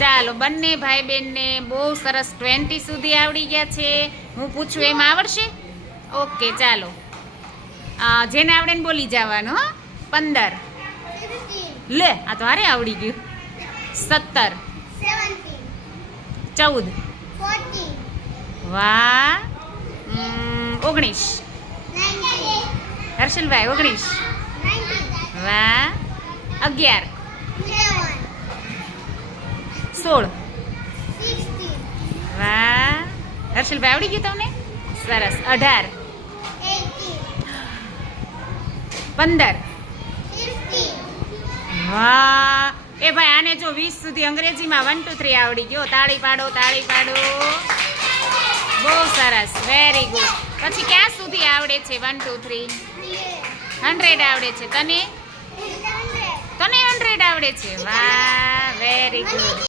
ચાલો બંને ભાઈ બહેનને બહુ સરસ 20 સુધી આવડી ગયા છે. હું પૂછું એમ આવડશે? ઓકે ચાલો. જેને આવડે ને બોલી જવાનું. હો 15 લે આ તો હારે આવડી ગયું. 17 14 વાહ 19 હર્ષલભાઈ 19 વાહ 11 16 વાહ હર્ષલભાઈ આવડી ગયું તમને? સરસ 18 15 વાહ એ ભાઈ આને જો 20 સુધી અંગ્રેજીમાં 1 2 3 આવડી ગયો. તાળી પાડો તાળી પાડો. બહુ સરસ વેરી ગુડ. પછી ક્યાં સુધી આવડે છે? 1 2 3 100 આવડે છે. તને 100 આવડે છે. વાહ વેરી ગુડ.